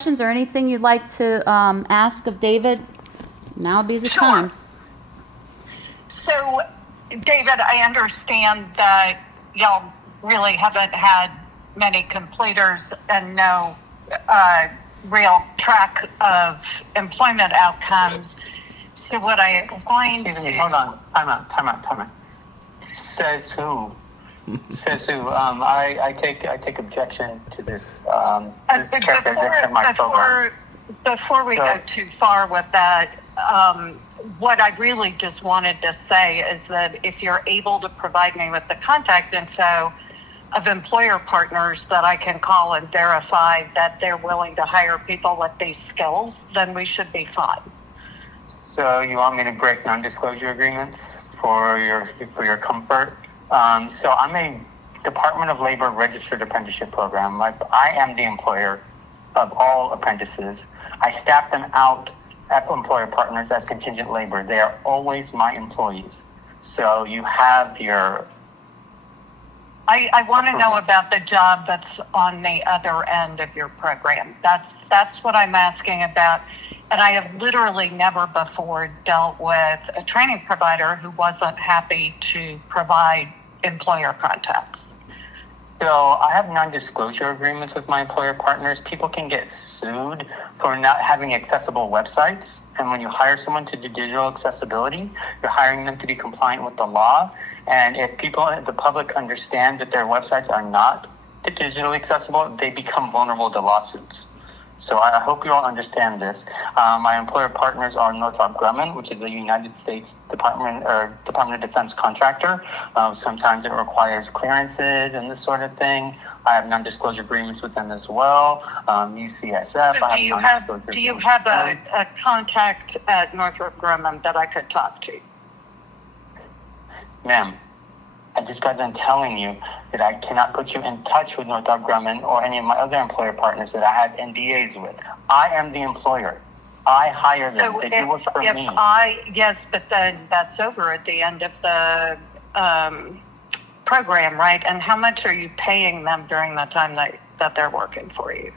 Questions or anything you'd like to ask of David? Now would be the time. So, David, I understand that y'all really haven't had many completers and no real track of employment outcomes. So what I explained Excuse me, hold on. Time out. Says who? I take objection to this. This characterization of my program. Before we go too far with that, what I really just wanted to say is that if you're able to provide me with the contact info of employer partners that I can call and verify that they're willing to hire people with these skills, then we should be fine. So you want me to break non-disclosure agreements for your comfort? So I'm a Department of Labor registered apprenticeship program. I am the employer of all apprentices. I staff them out at employer partners as contingent labor. They are always my employees. So you have your... I want to know about the job that's on the other end of your program. That's what I'm asking about. And I have literally never before dealt with a training provider who wasn't happy to provide employer contacts. So I have non-disclosure agreements with my employer partners. People can get sued for not having accessible websites. And when you hire someone to do digital accessibility, you're hiring them to be compliant with the law. And if the public understand that their websites are not digitally accessible, they become vulnerable to lawsuits. So I hope you all understand this. My employer partners are Northrop Grumman, which is a United States Department of Defense contractor. Sometimes it requires clearances and this sort of thing. I have non-disclosure agreements with them as well. UCSF. So do you have a contact at Northrop Grumman that I could talk to? Ma'am, I just got done telling you that I cannot put you in touch with Northrop Grumman or any of my other employer partners that I have NDAs with. I am the employer. I hire them. They do work for me. Yes, but then that's over at the end of the program, right? And how much are you paying them during the time that they're working for you?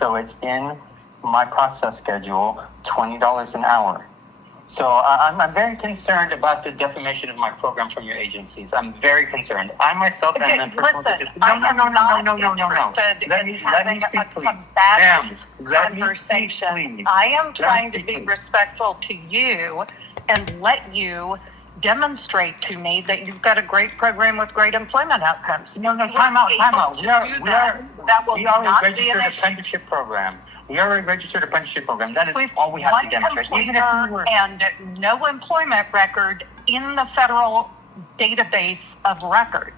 So it's in my process schedule, $20 an hour. So I'm very concerned about the defamation of my program from your agencies. I'm very concerned. I myself am in Listen, I'm not interested in having a combative conversation. I am trying to be respectful to you and let you demonstrate to me that you've got a great program with great employment outcomes. No, time out. We are a registered apprenticeship program. We are a registered apprenticeship program. That is all we have to demonstrate. Even if we were... And no employment record in the federal database of record.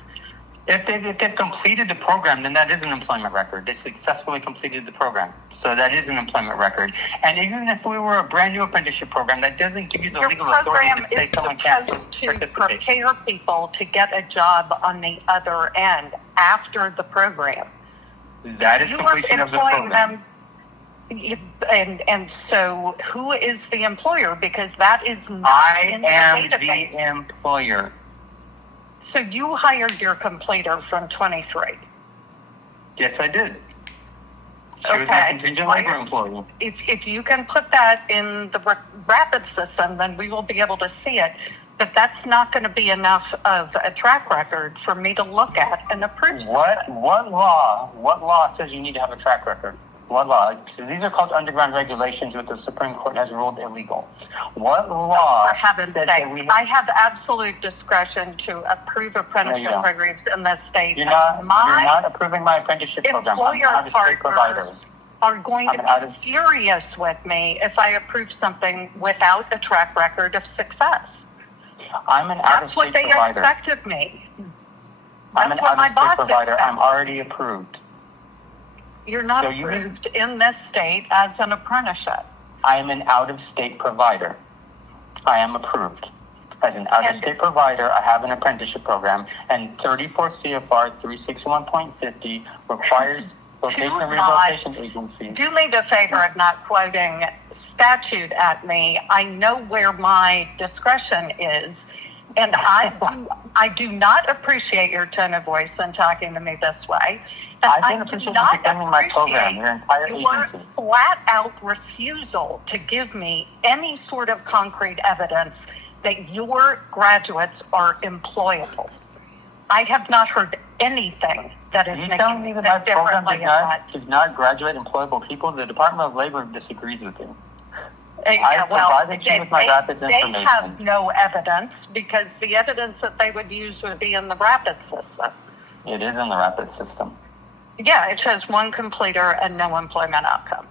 If they've completed the program, then that is an employment record. They successfully completed the program. So that is an employment record. And even if we were a brand new apprenticeship program, that doesn't give you the legal authority to say someone can't participate. Your program is supposed to prepare people to get a job on the other end after the program. That is completion of the program. And so who is the employer? Because that is not in the database. I am the employer. So you hired your completer from 23? Yes, I did. She was my contingent labor employee. If you can put that in the rapid system, then we will be able to see it. But that's not going to be enough of a track record for me to look at and approve something. What law says you need to have a track record? What law? So these are called underground regulations, which the Supreme Court has ruled illegal. What law? For heaven's sakes, I have absolute discretion to approve apprenticeship programs in this state. You're not approving my apprenticeship program. Employer partners are going to be furious with me if I approve something without a track record of success. I'm an out-of-state provider. That's what they expect of me. I'm an out-of-state provider. I'm already approved. You're not approved in this state as an apprenticeship. I am an out-of-state provider. I am approved. As an out-of-state provider, I have an apprenticeship program, and 34 CFR 361.50 requires vocational rehabilitation agencies. Do me the favor of not quoting statute at me. I know where my discretion is, And I do not appreciate your tone of voice in talking to me this way. And I don't do appreciate you not defending my program, your entire your agency. flat out refusal to give me any sort of concrete evidence that your graduates are employable. I have not heard anything that is You making telling me that my think program differently of that. does not graduate employable people? The Department of Labor disagrees with you. Yeah, well, provided you with my Rapids they information. have no evidence because the evidence that they would use would be in the Rapid system. It is in the Rapid system. Yeah, it shows one completer and no employment outcome.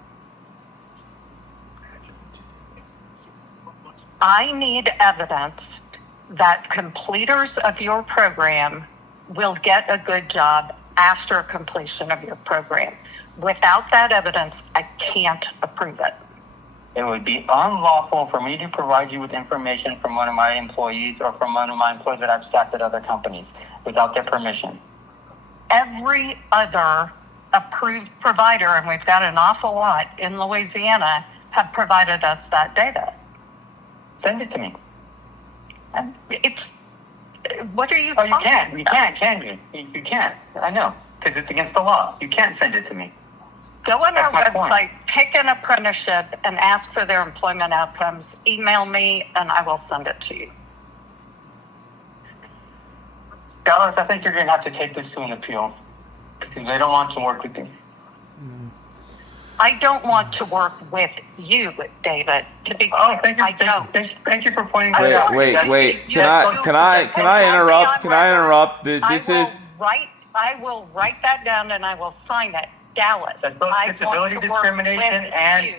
I need evidence that completers of your program will get a good job after completion of your program. Without that evidence, I can't approve it. It would be unlawful for me to provide you with information from one of my employees or from one of my employees that I've staffed at other companies without their permission. Every other approved provider, and we've got an awful lot in Louisiana, have provided us that data. Send it to me. And it's, what are you Oh, you talking can't. You about? can't, can you? You can't. I know, because it's against the law. You can't send it to me. Go on our That's my point. website, pick an apprenticeship, and ask for their employment outcomes. Email me, and I will send it to you. Dallas, I think you're going to have to take this to an appeal because they don't want to work with you. I don't want to work with you, David. To be Oh, clear, I don't. thank you for pointing that out. Wait. You- Can I interrupt? Can I interrupt? I will write that down and I will sign it. Dallas. That's both I disability want to work discrimination with and- you.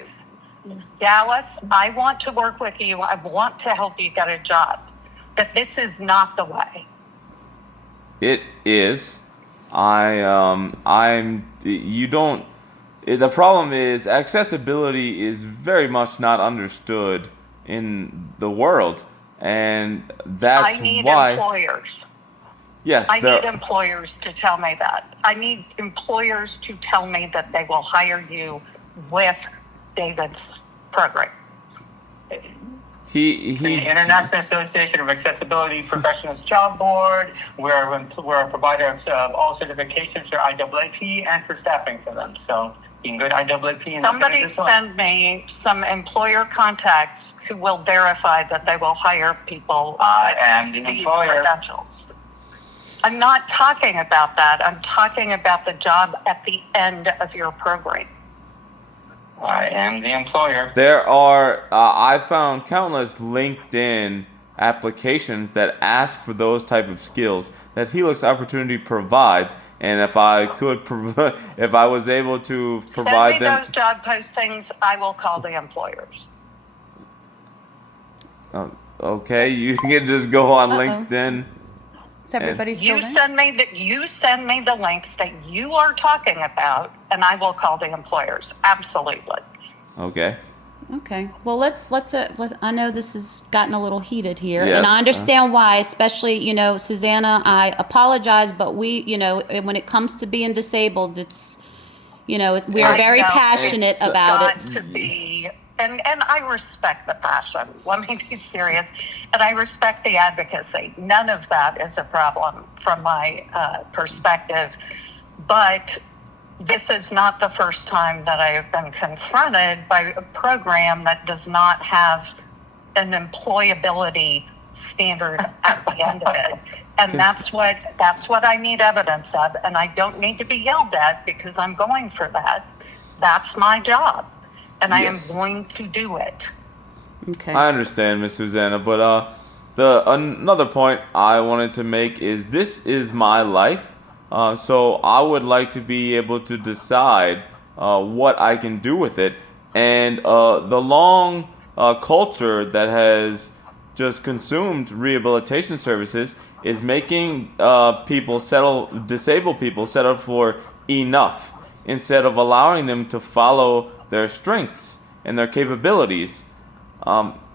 Dallas, I want to work with you. I want to help you get a job. But this is not the way. It is. You don't. The problem is accessibility is very much not understood in the world, and that's I need why. employers. Yes, I need employers to tell me that. I need employers to tell me that they will hire you with David's program. he The International Association of Accessibility Professionals Job Board. We're a provider of all certifications for IAAP and for staffing for them. So you can go to IAAP and Somebody send me some employer contacts who will verify that they will hire people I am the with these employer. credentials. I'm not talking about that. I'm talking about the job at the end of your program. I am the employer. There are, I found countless LinkedIn applications that ask for those type of skills that Helix Opportunity provides, and if I could, if I was able to provide Send me them, those job postings. I will call the employers. okay, you can just go on LinkedIn. Is everybody still You there? send me the links that you are talking about, and I will call the employers. Absolutely. Okay. Okay. Well, I know this has gotten a little heated here, Yes, and I understand why. Especially, Susanna, I apologize, but we, when it comes to being disabled, it's, we are I very know passionate it's about got it. to be, and I respect the passion. Let me be serious, and I respect the advocacy. None of that is a problem from my perspective, but this is not the first time that I have been confronted by a program that does not have an employability standard at the end of it. And that's what I need evidence of. And I don't need to be yelled at because I'm going for that. That's my job. And I am Yes. going to do it. Okay. I understand, Miss Susanna, but another point I wanted to make is this is my life, so I would like to be able to decide what I can do with it, and the long culture that has just consumed rehabilitation services is making disabled people settle for enough instead of allowing them to follow their strengths and their capabilities.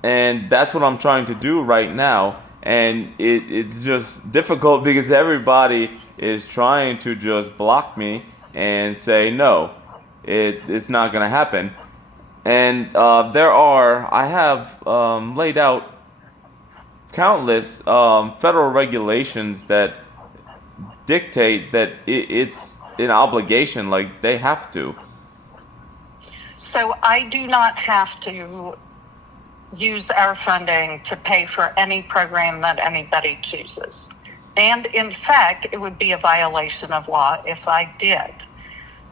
And that's what I'm trying to do right now. And it's just difficult because everybody is trying to just block me and say, no, it's not going to happen. And I have laid out countless federal regulations that dictate that it's an obligation, like they have to. So I do not have to use our funding to pay for any program that anybody chooses. And in fact, it would be a violation of law if I did.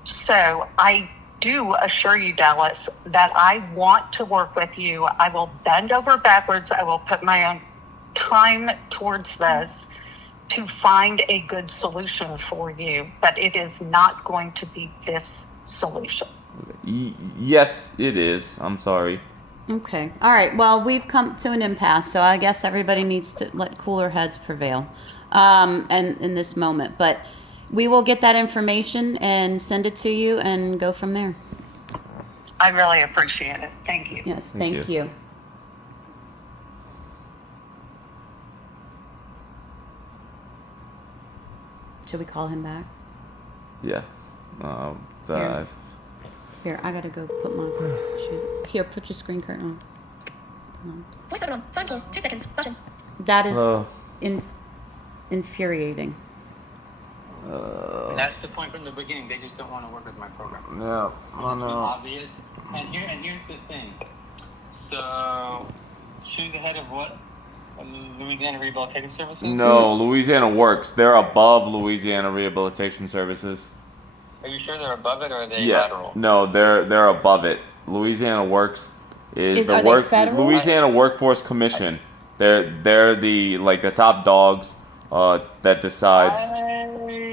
So I do assure you, Dallas, that I want to work with you. I will bend over backwards. I will put my own time towards this to find a good solution for you, but it is not going to be this solution. Yes, it is. I'm sorry. Okay. All right. Well, we've come to an impasse, so I guess everybody needs to let cooler heads prevail, and in this moment. But we will get that information and send it to you and go from there. I really appreciate it. Thank you. Yes. Thank Thank you. you. Should we call him back? Yeah. Here. Here, I gotta go put my shoes. Here, put your screen curtain on. Voice on. Phone call. 2 seconds. Button. That is Oh. infuriating. That's the point from the beginning. They just don't want to work with my program. Yeah, I It's been know. obvious. And here's the thing. So, she's the head of what? Louisiana Rehabilitation Services? No, Louisiana Works. They're above Louisiana Rehabilitation Services. Are you sure they're above it, or are they Yeah. lateral? No, they're above it. Louisiana Works is Are they federal? Louisiana Workforce Commission. They're the top dogs that decides.